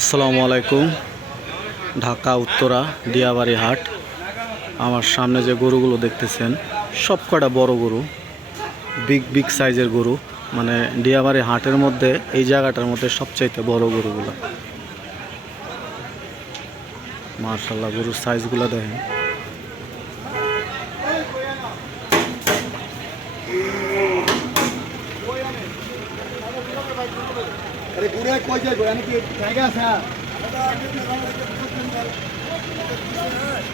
আসসালামু আলাইকুম। ঢাকা, উত্তরা, দিয়াবাড়ি হাট। আমার সামনে যে গরুগুলো দেখতেছেন, সব কটা বড়ো গরু, বিগ বিগ সাইজের গরু। মানে দিয়াবাড়ি হাটের মধ্যে, এই জায়গাটার মধ্যে সবচাইতে বড় গরুগুলো। মার্শাল্লাহ গরুর সাইজগুলো দেখেন। কই যাইবো? আমি কি জায়গা আছে?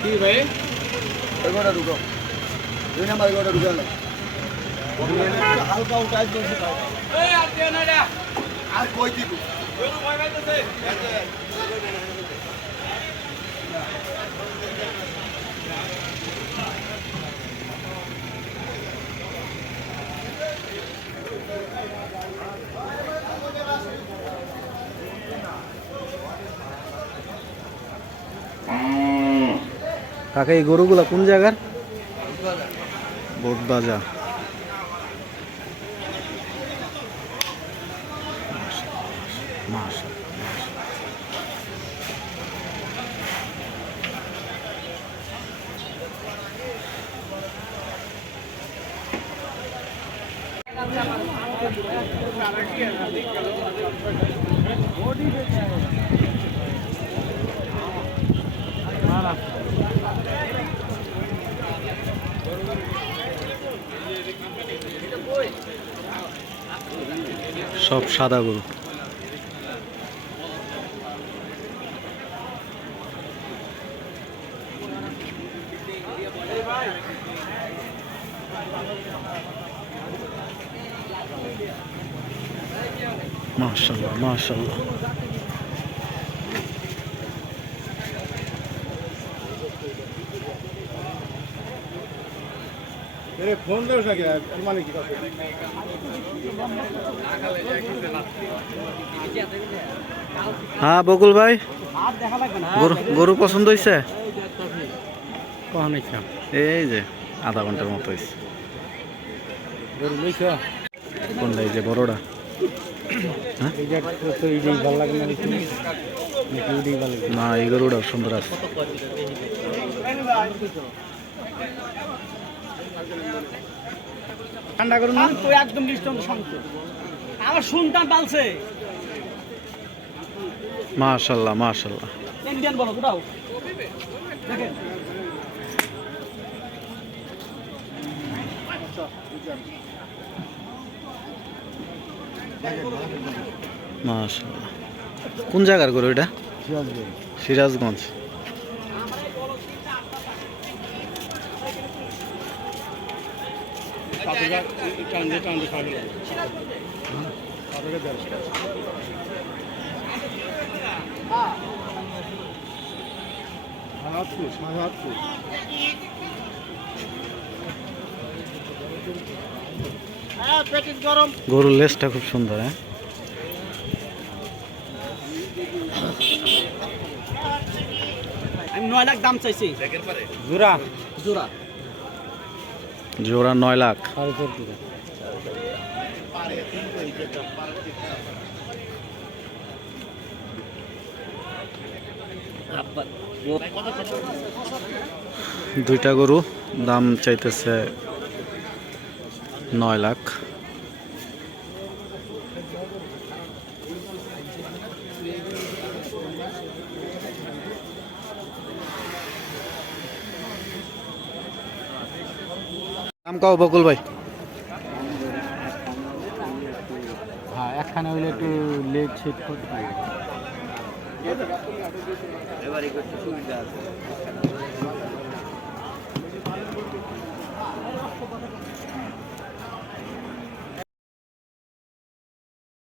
কি ভাই? এগোটা ঢুকো। দুই নাম্বার এগোটা ঢুকে গেল। হালকা উঠাই দিয়েছি আর কই দিব? কাকা এই গরুগুলো কোন জায়গার? বোট বাজার সব সাদা গরু। মাশাল্লাহ মাশাল্লাহ ফোন নাকি? মানে কি? হ্যাঁ বকুল ভাই। গরু গরু পছন্দ হয়েছে এই যে আধা ঘণ্টার মতো হয়েছে গরু লইছ? কোনটা এই যে বড়টা? এই যে তো এই যে ভালো লাগে না নাকি ওইটাই ভালো লাগে না এই গরুটা সুন্দর আছে। ঠান্ডা করুন একদম দৃষ্টান্ত শান্ত। আমার সন্তান পালছে। মাশাল্লাহ মাশাল্লাহ। ইন্ডিয়ান বলো কোথাও? দেখেন। মাশাল্লাহ। কোন জায়গার গরু এটা? সিরাজগঞ্জ। হ্যাঁ পেটিস গরম গরুর লেজটা খুব সুন্দর হ্যাঁ? আমি নয় লাখ দাম চাইছি। জোড়া? জোড়া। জোড়া নয় লাখ। দুইটা গরু দাম চাইতেছে নয় লাখ। দাম কও বকুল ভাই। হ্যাঁ একখানে হইলে একটু লেট সেট করতে পারি।